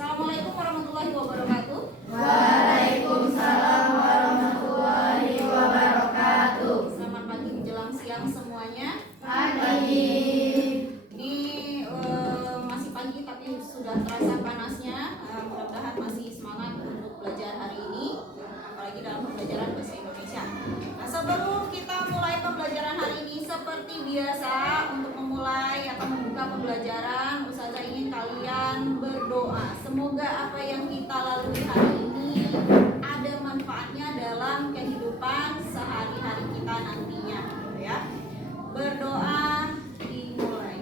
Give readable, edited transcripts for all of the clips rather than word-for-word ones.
Assalamualaikum warahmatullahi wabarakatuh. Waalaikumsalam warahmatullahi wabarakatuh. Selamat pagi menjelang siang semuanya. Pagi. Ini masih pagi tapi sudah terasa panasnya. Mudah-mudahan masih semangat untuk belajar hari ini, apalagi dalam pembelajaran bahasa Indonesia. Nah, sebelum kita mulai pembelajaran hari ini, seperti biasa untuk memulai atau membuka pembelajaran, Ustazah ingin kalian berdoa. Semoga apa yang kita lalui hari ini ada manfaatnya dalam kehidupan sehari-hari kita nantinya, gitu ya. Berdoa dimulai.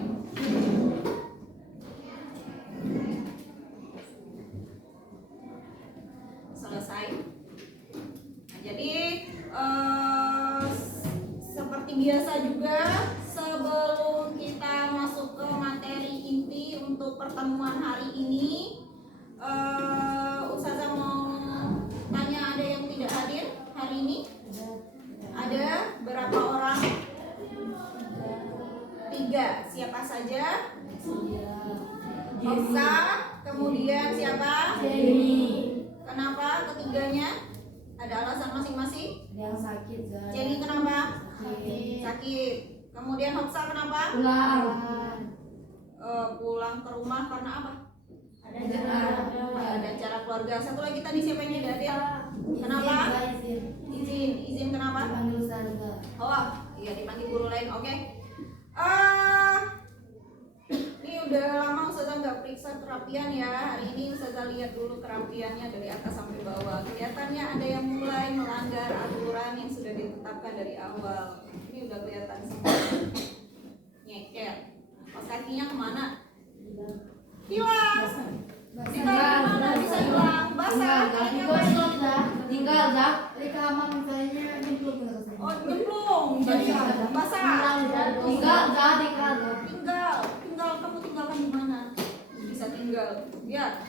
Selesai. Nah, jadi seperti biasa juga, sebelum kita masuk ke materi inti untuk pertemuan hari ini, Ustazah mau tanya, ada yang tidak hadir hari ini? Ada berapa orang? 3. Siapa saja? Hafsa. Kemudian siapa? Jenny. Kenapa ketiganya? Ada alasan masing-masing? Yang sakit, Zah. Jenny kenapa? Sakit. Sakit. Kemudian Hafsa kenapa? Pulang ke rumah karena apa? Ada acara keluarga. Satu lagi tadi siapa yang tidak hadir? Kenapa? Izin kenapa? Dipanggil Ustazah. Oh, iya dipanggil guru lain. Oke. Ini udah lama Ustazah nggak periksa kerapian ya. Hari ini Ustazah lihat dulu kerapiannya dari atas sampai bawah. Kelihatannya ada yang mulai melanggar aturan yang sudah ditetapkan dari awal. Ini udah kelihatan semua. Nyeker. Pas kakinya kemana? Hilang. Ditaruh mana bisa hilang? Basah. Kayaknya basah. Tinggal, Zah. Di kamar misalnya nyemplung. Oh, nyemplung. Jadi basah. Tinggal, Zah, di kamar. Tinggal kamu tinggalkan di mana? Bisa tinggal. Ya.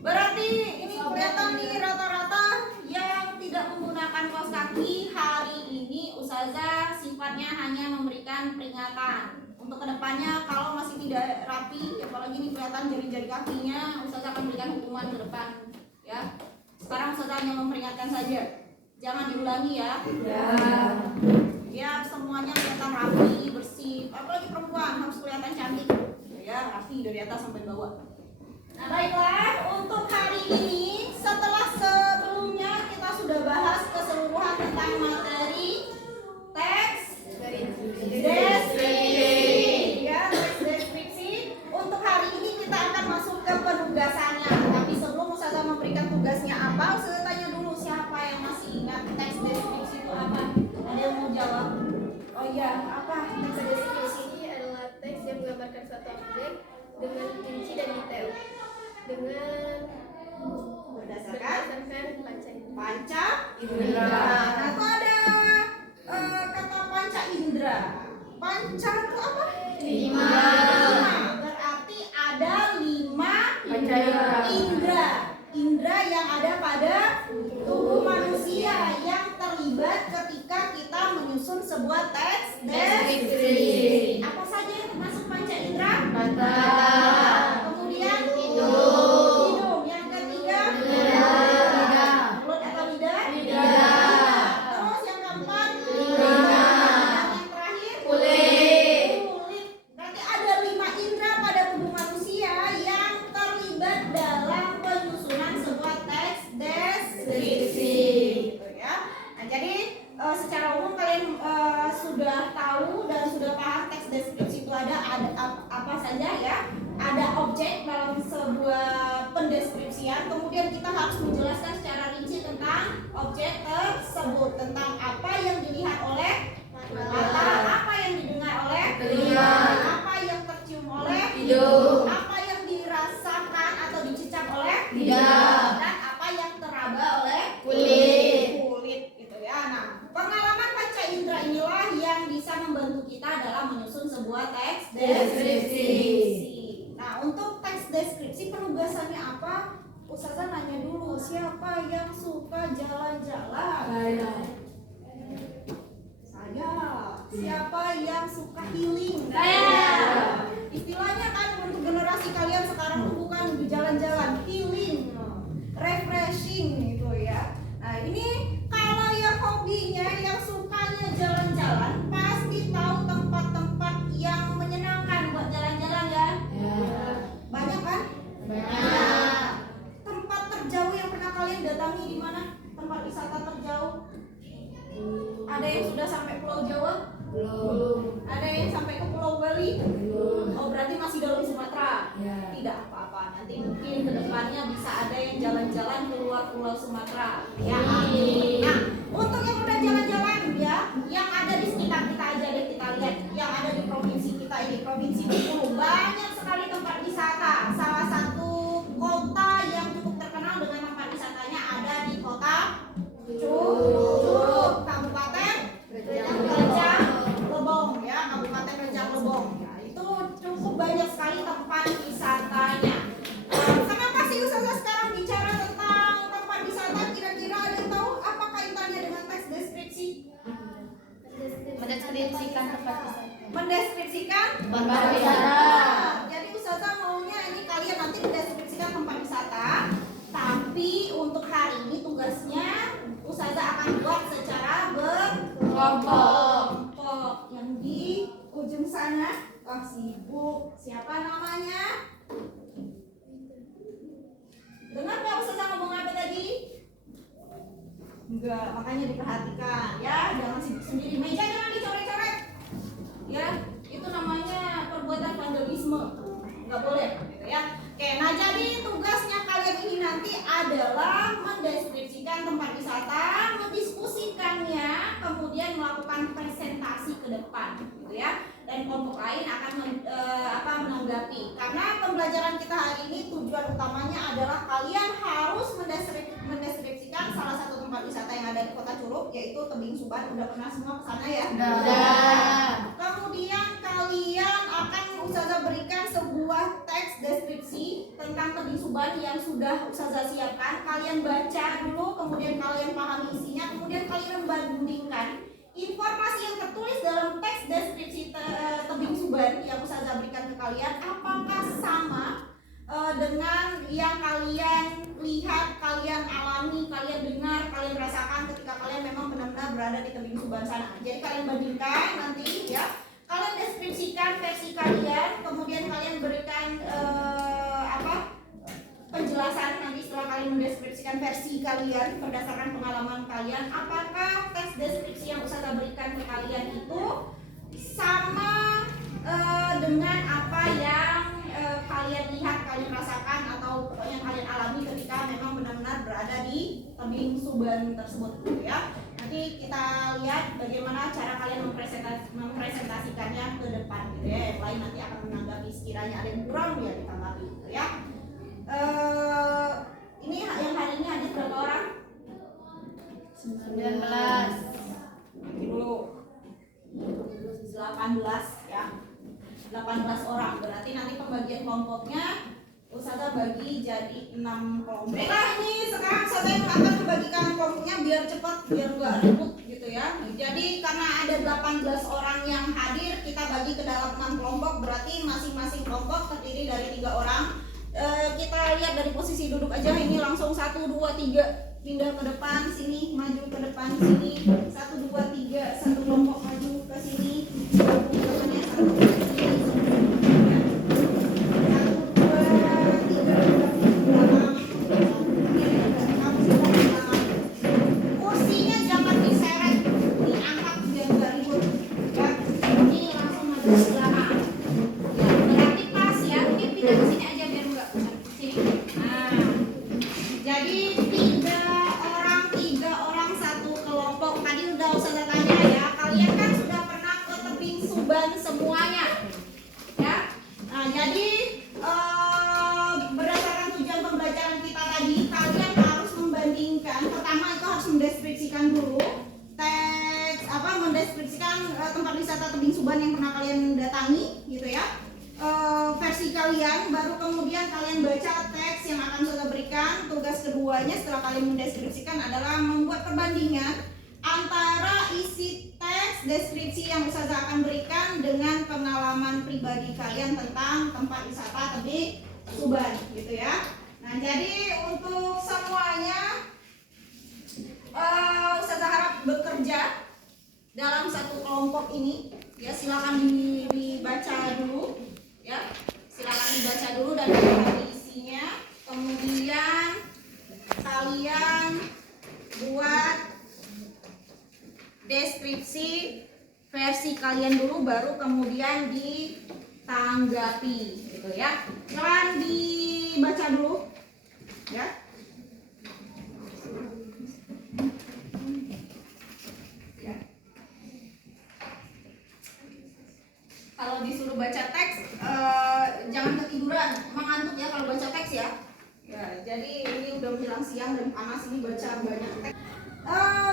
Berarti ini kelihatan nih rata-rata yang tidak menggunakan kaos kaki hari ini Ustazah sifatnya hanya memberikan peringatan. Untuk kedepannya kalau masih tidak rapi, apalagi ini kelihatan jari-jari kakinya, Ustazah akan berikan hukuman ke depan. Ya. Sekarang Ustazah hanya memperingatkan saja. Jangan diulangi ya. Biar semuanya kelihatan rapi, bersih. Apalagi perempuan harus kelihatan cantik. Ya, rapi dari atas sampai bawah. Nah, baiklah, untuk hari ini setelah sebelumnya kita sudah bahas keseluruhan tentang materi teks deskripsi. Ya, teks deskripsi. Untuk hari ini kita akan masuk ke penugasannya. Tapi sebelum Ustazah memberikan tugasnya apa, Ustazah tanya dulu siapa yang masih ingat teks deskripsi itu apa? Ada yang mau jawab? Oh iya, apa teks deskripsi? Ini adalah teks yang menggambarkan suatu objek dengan rinci dan detail dengan Berdasarkan panca indera. Nah, itu ada kata panca indera. Panca itu apa? 5. Berarti ada 5 Panca indera. Indera yang ada pada tubuh manusia yang terlibat ketika kita menyusun sebuah teks deskripsi. Apa saja yang termasuk panca indera? Mata. Kemudian Hidung. Yang ketiga Lidah. mulut atau lidah? Lidah. Terus yang keempat Telinga. yang terakhir Kulit. Berarti ada 5 indera pada tubuh manusia yang terlibat dalam penyusunan sebuah teks deskripsi. Gitu ya. Nah, jadi secara umum kalian sudah tahu dan sudah paham teks deskripsi itu ada apa saja ya. Ada objek dalam sebuah pendeskripsian, kemudian kita harus menjelaskan secara rinci tentang objek tersebut, tentang apa yang dilihat oleh mata, apa yang didengar oleh Telinga. apa yang tercium oleh Hidung. apa yang dirasakan atau dicicap oleh Lidah. dan apa yang teraba oleh Kulit. gitu ya. Nah, pengalaman panca indera inilah yang bisa membantu kita dalam menyusun sebuah teks Deskripsi. Nah, untuk teks deskripsi penugasannya apa? Ustazah nanya dulu, siapa yang suka jalan-jalan? Saya. Siapa yang suka healing? Saya. Istilahnya kan untuk generasi kalian sekarang tuh bukan jalan-jalan, healing. datangi di mana tempat wisata terjauh? Ada yang sudah sampai Pulau Jawa? Belum. Ada yang sampai ke Pulau Bali? Belum. Oh, berarti masih dalam Sumatera? Ya. Tidak apa-apa, nanti mungkin kedepannya bisa ada yang jalan-jalan keluar Pulau Sumatera. Ya. Nah, untuk yang udah jalan-jalan ya, yang ada di sekitar kita aja deh kita lihat, yang ada di provinsi kita ini, Provinsi Bengkulu, banyak sekali tempat wisata. Salah satu kota yang cukup terkenal dengan tempat wisatanya ada di kota Curug, Kabupaten Rejang Lebong ya, Kabupaten Rejang Lebong. Ya, itu cukup banyak sekali tempat wisatanya. Kenapa sih Ustazah sekarang bicara tentang tempat wisata? Kira-kira ada yang tahu apa kaitannya dengan teks deskripsi? Mendeskripsikan tempat wisata. Mendeskripsikan Tempat wisata. Jadi Ustazah maunya ini kalian nanti mendeskripsikan tempat wisata, tapi untuk hari ini tugasnya Ustazah akan buat secara berkelompok. Yang di ujung sana, oh sibuk, siapa namanya? Dengar nggak Ustazah ngomong apa tadi? Enggak, makanya diperhatikan ya, jangan sibuk sendiri. Meja jangan dicoret-coret. Ya, itu namanya perbuatan vandalisme. Nggak boleh gitu ya. Oke, nah jadi tugasnya kalian ini nanti adalah mendeskripsikan tempat wisata, mendiskusikannya, kemudian melakukan presentasi ke depan gitu ya. Dan kelompok lain akan menanggapi. Karena pembelajaran kita hari ini tujuan utamanya adalah kalian harus mendeskripsikan salah satu tempat wisata yang ada di Kota Curug, yaitu Tebing Suban. Udah pernah semua ke sana ya? Udah. Kemudian kalian akan Ustazah berikan sebuah teks deskripsi tentang Tebing Suban yang sudah Ustazah siapkan. Kalian baca dulu, kemudian kalian pahami isinya, kemudian kalian bandingkan informasi yang tertulis dalam teks deskripsi Tebing Suban yang Ustazah berikan ke kalian, apakah sama dengan yang kalian lihat, kalian alami, kalian dengar, kalian rasakan ketika kalian memang benar-benar berada di Tebing Suban sana. Jadi kalian bandingkan nanti ya, kalian deskripsikan versi kalian, kemudian kalian berikan penjelasan nanti setelah kalian mendeskripsikan versi kalian berdasarkan pengalaman kalian, apakah teks deskripsi yang Ustazah berikan ke kalian itu sama dengan apa yang kalian lihat, kalian rasakan, atau yang kalian alami ketika memang benar-benar berada di Tebing Suban tersebut gitu ya. Nanti kita lihat bagaimana cara kalian mempresentasikannya ke depan gitu ya. Yang lain nanti akan menanggapi, sekiranya ada yang kurang ya ditanggapi gitu ya. Ini yang hari ini hadir berapa orang? 19. Bagi dulu 18 ya. 18 orang, berarti nanti pembagian kelompoknya Ustazah bagi jadi 6 kelompok. Baiklah, ini sekarang saya akan membagikan kelompoknya biar cepat, biar nggak ribut gitu ya. Jadi karena ada 18 orang yang hadir, kita bagi ke dalam 6 kelompok, berarti masing-masing kelompok terdiri dari 3 orang. Kita lihat dari posisi duduk aja, ini langsung 1, 2, 3 pindah ke depan sini, maju ke depan sini, 1, 2, 3 satu kelompok maju ke sini, gabung temannya 1, 2, 3 kursinya jangan diseret, diangkat biar nggak ribut ya. Ini langsung maju ke belakang ya, berarti pas ya, mungkin pindah ke sini aja biar nggak pusat sini. Nah, jadi 3 orang satu kelompok. Tadi udah Ustazah tanya ya, kalian kan sudah pernah ke Tebing Suban semuanya ya. Nah, jadi berdasarkan tujuan pembelajaran kita tadi, kalian harus membandingkan. Pertama itu harus mendeskripsikan dulu teks mendeskripsikan tempat wisata Tebing Suban yang pernah kalian datangi gitu ya. Versi kalian, baru kemudian kalian baca teks yang akan Ustazah berikan. Tugas keduanya setelah kalian mendeskripsikan adalah membuat perbandingan antara isi teks deskripsi yang Ustazah akan berikan dengan pengalaman pribadi kalian tentang tempat wisata Tebing Suban gitu ya. Nah, jadi untuk semuanya Ustazah harap bekerja dalam satu kelompok ini ya. Silakan dibaca dulu ya, silakan dibaca dulu dan dipahami isinya, kemudian kalian buat deskripsi versi kalian dulu, baru kemudian ditanggapi, gitu ya. Jangan dibaca dulu, ya. Kalau disuruh baca teks, jangan ketiduran, mengantuk ya kalau baca teks ya. Ya, jadi ini udah menjelang siang dan panas, ini baca banyak teks.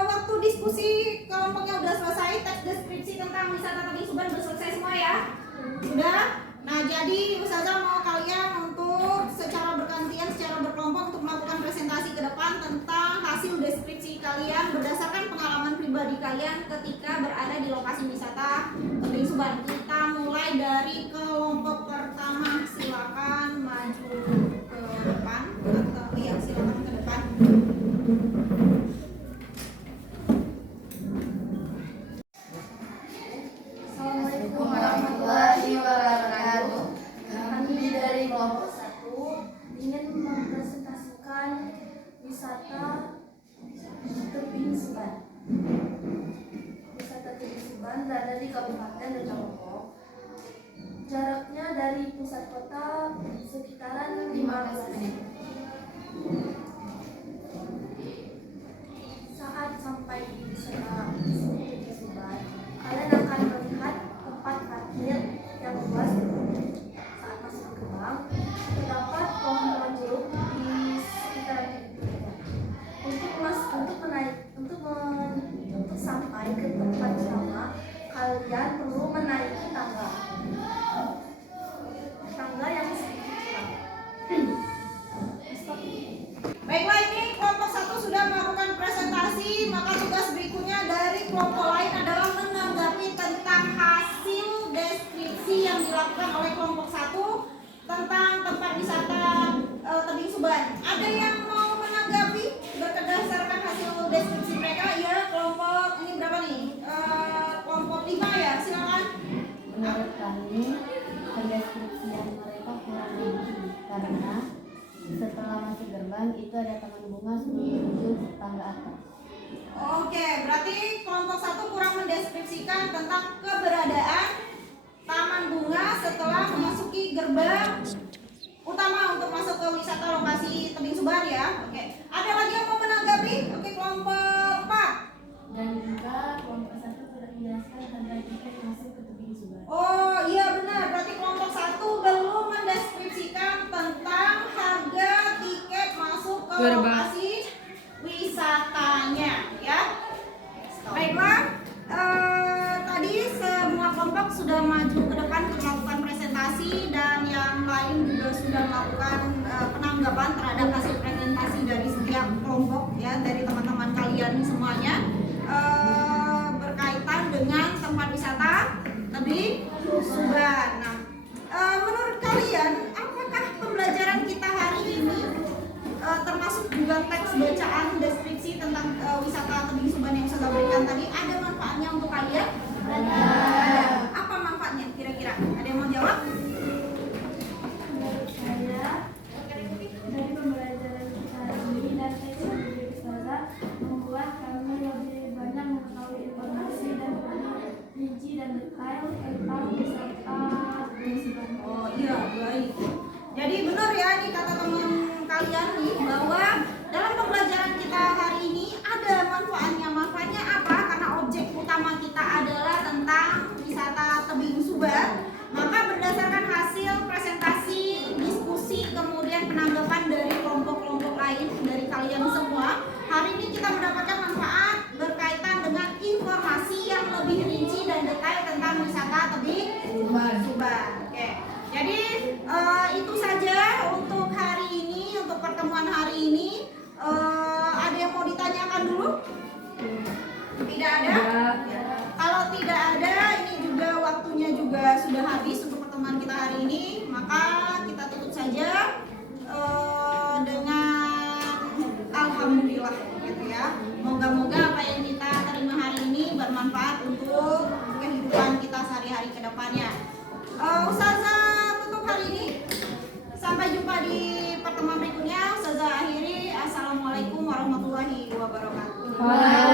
Waktu diskusi kelompoknya udah selesai, teks deskripsi tentang wisata Tebing Suban udah selesai semua ya? Sudah? Nah, jadi Ustazah mau kalian untuk secara bergantian, secara berkelompok untuk melakukan presentasi ke depan tentang hasil deskripsi kalian berdasarkan pengalaman pribadi kalian ketika berada di lokasi wisata Tebing Suban. Kita mulai dari kelompok pertama, silakan maju ke depan atau iya silakan ke depan. Assalamualaikum warahmatullahi wabarakatuh. Kami dari kelompok 1 ingin mempresentasikan wisata Tebing Suban. Wisata Tebing Suban berada di Kabupaten Lombok. Jaraknya dari pusat kota sekitaran 15 menit. Saat sampai di wisata Tebing Suban, kalian akan melihat tempat parkir yang luas. Saat masuk ke gerbang, terdapat pohon jeruk di sekitar itu. Untuk sampai ke tempat wisata, kalian perlu menaiki tangga yang sedikit curam. Baiklah, ini kelompok 1 sudah melakukan presentasi, maka tugas berikutnya dari kelompok lain adalah menanggapi tentang hasil deskripsi yang dilakukan oleh kelompok 1 tentang tempat wisata Tebing Suban. Ada yang mau menanggapi berdasarkan hasil deskripsi mereka? Ya, kelompok ini berapa nih? Kelompok 5 ya, silakan. Menurut kami, pendeskripsian mereka kurang rinci karena setelah masuk gerbang itu ada taman bunga menuju tangga atas. Oke, berarti kelompok 1 kurang mendeskripsikan tentang keberadaan taman bunga setelah memasuki gerbang utama untuk masuk ke wisata lokasi Tebing Suban ya. Oke, ada lagi yang mau menanggapi? Oke, kelompok 4. Dan juga kelompok 1 tidak menjelaskan tentang tiket masuk ke Tebing Suban. Oh iya benar, berarti kelompok 1 belum mendeskripsikan tentang harga tiket masuk ke lokasi wisatanya ya. Baiklah, tadi semua kelompok sudah maju ke depan untuk melakukan presentasi dan yang lain juga sudah melakukan penanggapan terhadap hasil presentasi dari setiap kelompok ya, dari teman-teman kalian semuanya berkaitan dengan tempat wisata Tebing Suban. Nah, menurut kalian apakah pembelajaran kita hari ini termasuk juga teks bacaan deskripsi tentang wisata Tebing Suban yang saya berikan tadi ada manfaatnya untuk kalian? Ada. Apa manfaatnya kira-kira? Ada yang mau jawab? Menurut saya, dari pembelajaran kita hari ini dan teks dari Ustazah membuat kami lebih banyak mengetahui informasi dan lebih rinci dan detail tentang wisata Tebing Suban. Oh iya, baik. Jadi benar ya nih kata teman kalian nih bahwa dalam pembelajaran kita hari ini ada manfaatnya. Manfaatnya apa? Karena objek utama kita adalah tentang wisata Tebing Suban. Maka berdasarkan hasil presentasi, diskusi, kemudian penanggapan dari kelompok-kelompok lain dari kalian semua, hari ini kita mendapatkan manfaat berkaitan dengan informasi yang lebih rinci dan detail tentang wisata Tebing Suban. Oke. Jadi itu saja untuk hari ini, untuk pertemuan hari ini. Ada yang mau ditanyakan dulu? Tidak ada? Ya. Kalau tidak ada, ini juga waktunya juga sudah habis untuk pertemuan kita hari ini. Maka kita tutup saja dengan alhamdulillah gitu ya. Moga-moga apa yang kita terima hari ini bermanfaat untuk kehidupan kita sehari-hari ke depannya. Ustazah tutup hari ini. Sampai jumpa di pertemuan berikutnya. Ustazah akhiri. Assalamualaikum warahmatullahi wabarakatuh. Waalaikumsalam.